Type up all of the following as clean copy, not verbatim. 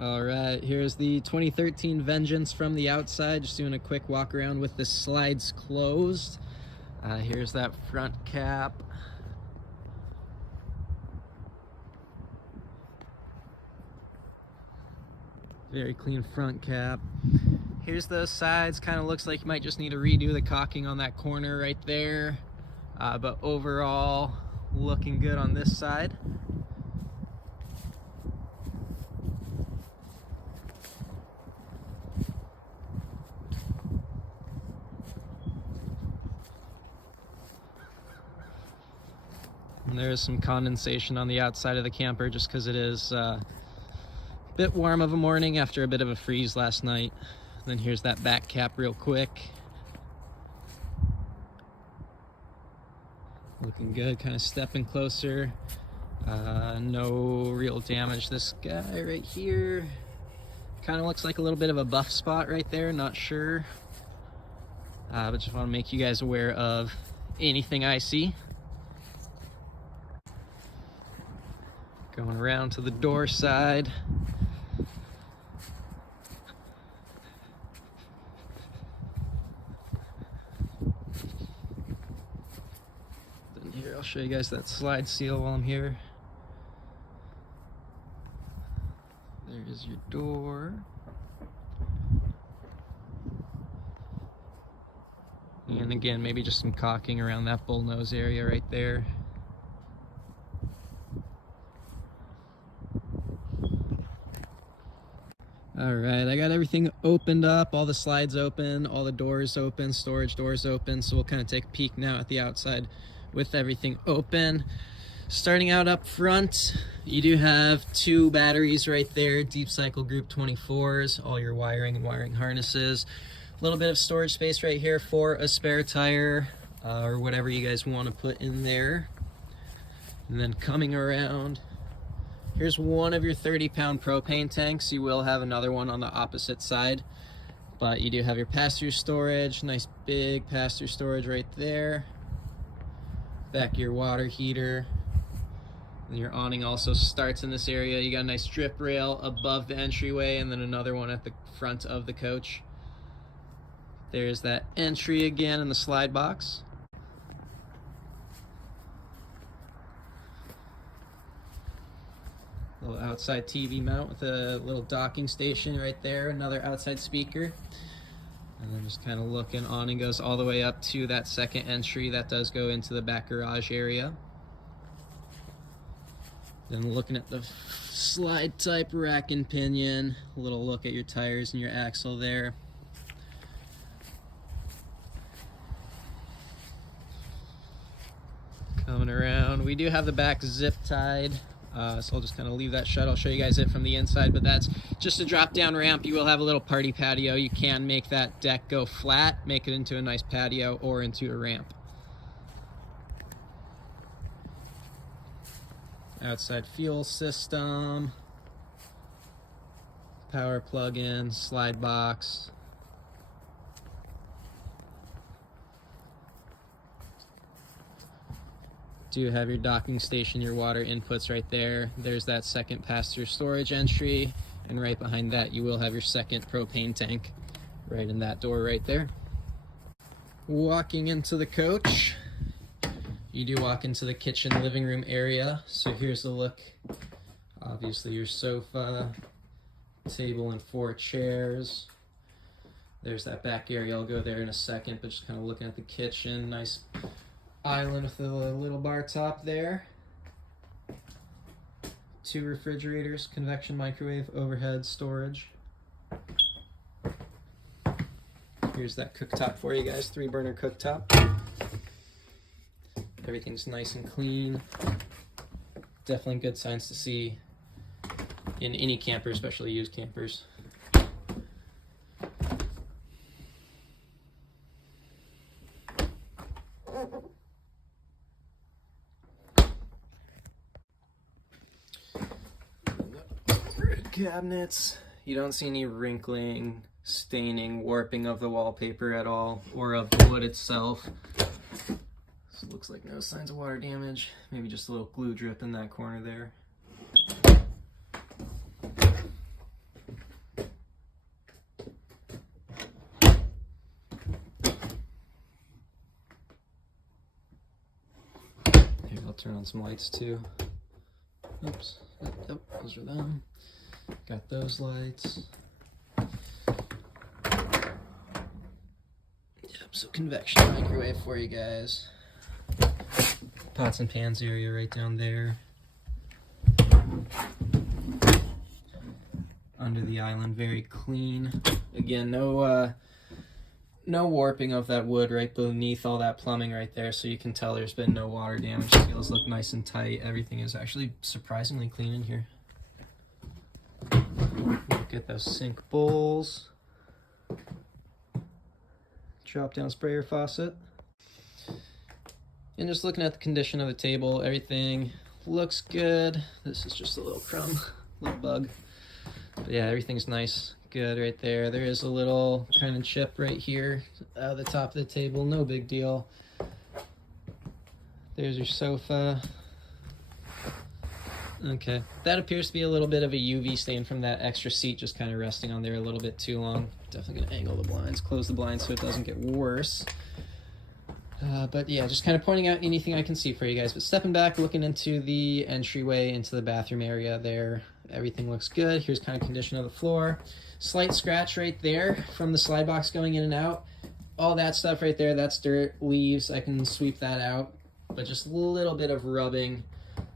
All right, here's the 2013 Vengeance from the outside. Just doing a quick walk around with the slides closed. Here's that front cap. Very clean front cap. Here's those sides. Kind of looks like you might just need to redo the caulking on that corner right there. But overall, looking good on this side. And there is some condensation on the outside of the camper just because it is a bit warm of a morning after a bit of a freeze last night. Then here's that back cap real quick. Looking good, kind of stepping closer. No real damage. This guy right here kind of looks like a little bit of a buff spot right there, not sure. But just want to make you guys aware of anything I see. Going around to the door side. Then here, I'll show you guys that slide seal while I'm here. There is your door. And again, maybe just some caulking around that bullnose area right there. All right, I got everything opened up, all the slides open, all the doors open, storage doors open. So we'll kind of take a peek now at the outside with everything open. Starting out up front, you do have 2 batteries right there, deep cycle group 24s, all your wiring and wiring harnesses. A little bit of storage space right here for a spare tire or whatever you guys want to put in there. And then coming around, here's one of your 30-pound propane tanks. You will have another one on the opposite side, but you do have your pass-through storage, nice big pass-through storage right there. Back of your water heater. And your awning also starts in this area. You got a nice strip rail above the entryway and then another one at the front of the coach. There's that entry again in the slide box. Little outside TV mount with a little docking station right there, another outside speaker. And then just kind of looking, awning goes all the way up to that second entry that does go into the back garage area. Then looking at the slide type rack and pinion, a little look at your tires and your axle there. Coming around, we do have the back zip tied. So I'll just kind of leave that shut. I'll show you guys it from the inside, but that's just a drop down ramp. You will have a little party patio. You can make that deck go flat, make it into a nice patio or into a ramp. Outside fuel system, power plug-in, slide box. Do have your docking station, your water inputs right there. There's that second pass-through storage entry, and right behind that you will have your second propane tank right in that door right there. Walking into the coach, you do walk into the kitchen living room area. So here's the look. Obviously your sofa, table and 4 chairs. There's that back area. I'll go there in a second, but just kind of looking at the kitchen. Nice island with a little bar top there. 2 refrigerators, convection microwave, overhead storage. Here's that cooktop for you guys, 3-burner cooktop. Everything's nice and clean. Definitely good signs to see in any camper, especially used campers. Cabinets, you don't see any wrinkling, staining, warping of the wallpaper at all, or of the wood itself. So it looks like no signs of water damage, maybe just a little glue drip in that corner there. turn on some lights too. Oops. Yep, those are them. Got those lights. Yep, so convection microwave for you guys. Pots and pans area right down there. Under the island, very clean. Again, no warping of that wood right beneath all that plumbing right there, so you can tell there's been no water damage. Seals look nice and tight. Everything is actually surprisingly clean in here. Look at those sink bowls. Drop down sprayer faucet. And just looking at the condition of the table, everything looks good. This is just a little crumb, little bug. But yeah, everything's nice, good right there. There is a little kind of chip right here at the top of the table, no big deal. There's your sofa. Okay, that appears to be a little bit of a UV stain from that extra seat just kind of resting on there a little bit too long. Definitely gonna angle the blinds, close the blinds so it doesn't get worse. But yeah, just kind of pointing out anything I can see for you guys. But stepping back, looking into the entryway into the bathroom area there, everything looks good. Here's kind of condition of the floor. Slight scratch right there from the slide box going in and out. All that stuff right there, that's dirt, leaves. I can sweep that out. But just a little bit of rubbing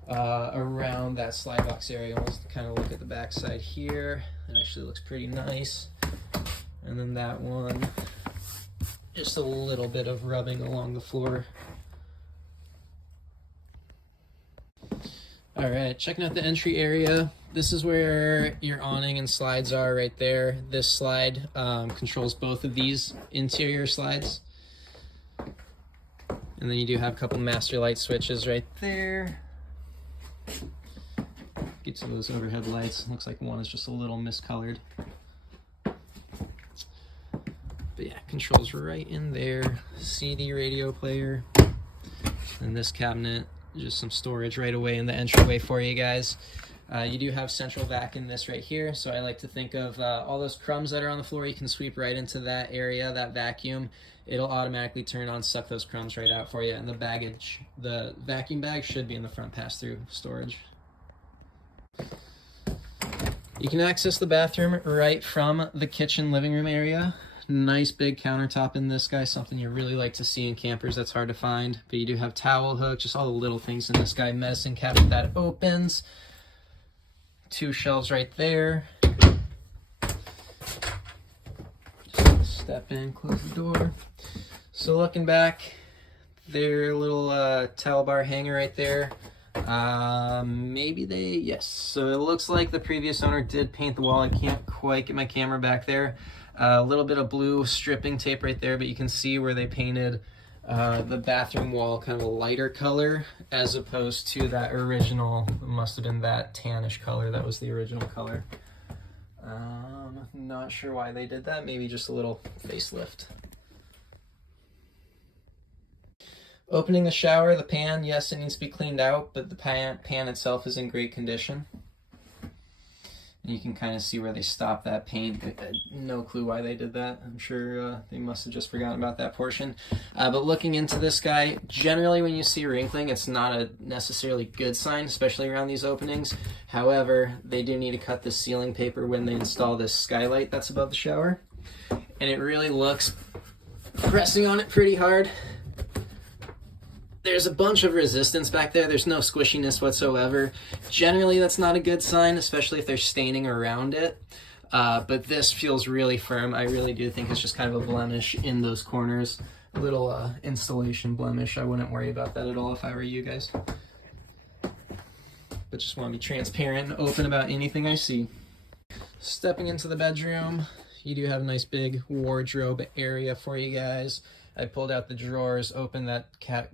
around that slide box area. Let's kind of look at the back side here. It actually looks pretty nice. And then that one, just a little bit of rubbing along the floor. All right, checking out the entry area. This is where your awning and slides are right there. This slide controls both of these interior slides. And then you do have a couple master light switches right there. Get to those overhead lights. Looks like one is just a little miscolored. But yeah, controls right in there. CD radio player. And this cabinet, just some storage right away in the entryway for you guys. You do have central vac in this right here, so I like to think of all those crumbs that are on the floor, you can sweep right into that area, that vacuum. It'll automatically turn on, suck those crumbs right out for you, and the vacuum bag should be in the front pass-through storage. You can access the bathroom right from the kitchen living room area. Nice big countertop in this guy, something you really like to see in campers that's hard to find. But you do have towel hooks, just all the little things in this guy. Medicine cabinet that opens. 2 shelves right there. Just step in, close the door. So looking back, their little towel bar hanger right there. Yes. So it looks like the previous owner did paint the wall. I can't quite get my camera back there. A little bit of blue stripping tape right there, but you can see where they painted the bathroom wall kind of a lighter color as opposed to that original, must have been that tannish color. That was the original color. Not sure why they did that. Maybe just a little facelift. Opening the shower, the pan, yes, it needs to be cleaned out, but the pan itself is in great condition. You can kind of see where they stopped that paint. No clue why they did that. I'm sure they must have just forgotten about that portion. But looking into this guy, generally when you see wrinkling, it's not a necessarily good sign, especially around these openings. However, they do need to cut this ceiling paper when they install this skylight that's above the shower. And it really looks, pressing on it pretty hard, there's a bunch of resistance back there. There's no squishiness whatsoever. Generally, that's not a good sign, especially if they're staining around it. But this feels really firm. I really do think it's just kind of a blemish in those corners. A little installation blemish. I wouldn't worry about that at all if I were you guys. But just want to be transparent and open about anything I see. Stepping into the bedroom, you do have a nice big wardrobe area for you guys. I pulled out the drawers, opened that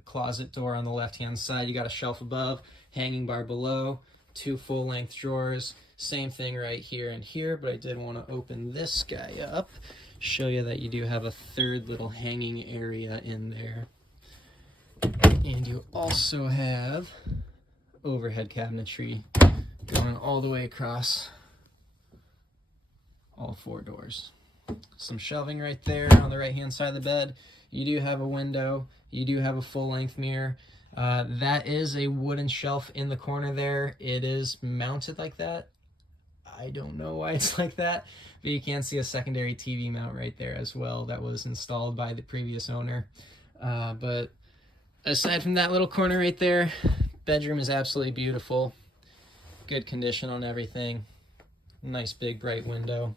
closet door on the left-hand side. You got a shelf above, hanging bar below, 2 full-length drawers. Same thing right here and here, but I did want to open this guy up, show you that you do have a 3rd little hanging area in there. And you also have overhead cabinetry going all the way across all 4 doors. Some shelving right there on the right-hand side of the bed. You do have a window. You do have a full-length mirror. That is a wooden shelf in the corner there. It is mounted like that. I don't know why it's like that, but you can see a secondary TV mount right there as well that was installed by the previous owner. But aside from that little corner right there, bedroom is absolutely beautiful. Good condition on everything. Nice big bright window.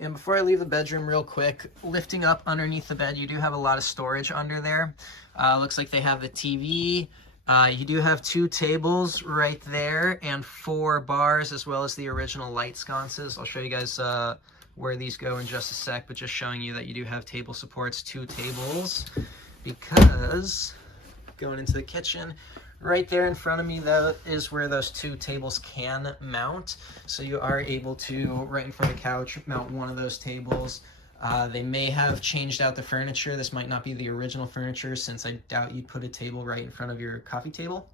And before I leave the bedroom real quick, lifting up underneath the bed, you do have a lot of storage under there. Looks like they have the TV. You do have 2 tables right there and 4 bars, as well as the original light sconces. I'll show you guys where these go in just a sec, but just showing you that you do have table supports, 2 tables, because going into the kitchen, right there in front of me, that is where those 2 tables can mount. So you are able to, right in front of the couch, mount one of those tables. They may have changed out the furniture. This might not be the original furniture, since I doubt you'd put a table right in front of your coffee table.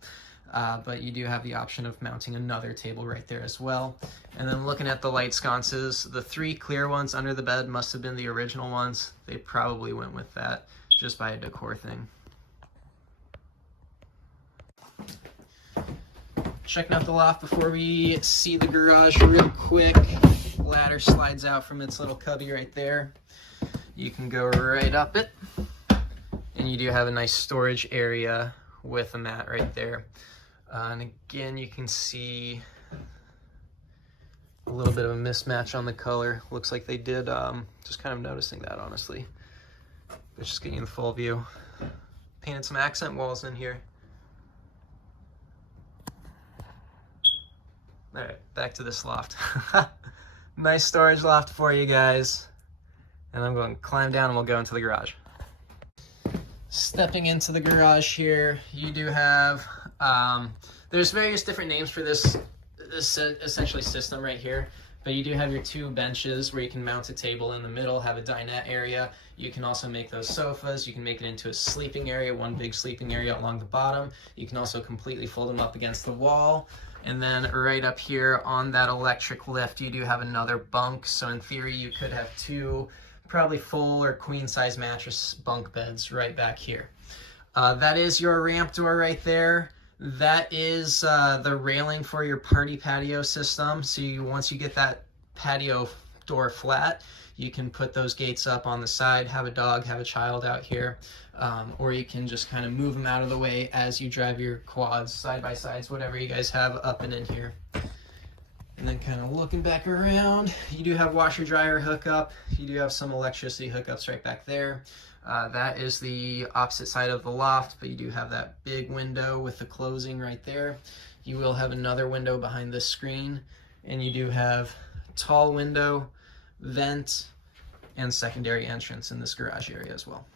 But you do have the option of mounting another table right there as well. And then looking at the light sconces, the 3 clear ones under the bed must have been the original ones. They probably went with that just by a decor thing. Checking out the loft before we see the garage real quick. Ladder slides out from its little cubby right there. You can go right up it, and you do have a nice storage area with a mat right there. And again, you can see a little bit of a mismatch on the color. Looks like they did, just kind of noticing that, honestly. It's just getting the full view. Painted some accent walls in here. All right, back to this loft. Nice storage loft for you guys. And I'm going to climb down and we'll go into the garage. Stepping into the garage here, you do have, there's various different names for this essentially system right here. But you do have your 2 benches where you can mount a table in the middle, have a dinette area. You can also make those sofas. You can make it into a sleeping area, one big sleeping area along the bottom. You can also completely fold them up against the wall. And then right up here on that electric lift, you do have another bunk. So in theory, you could have 2 probably full or queen size mattress bunk beds right back here. That is your ramp door right there. That is the railing for your party patio system. So once you get that patio door flat, you can put those gates up on the side, have a dog, have a child out here, or you can just kind of move them out of the way as you drive your quads, side-by-sides, whatever you guys have up and in here. And then kind of looking back around, you do have washer-dryer hookup. You do have some electricity hookups right back there. That is the opposite side of the loft, but you do have that big window with the closing right there. You will have another window behind this screen, and you do have tall window, vent, and secondary entrance in this garage area as well.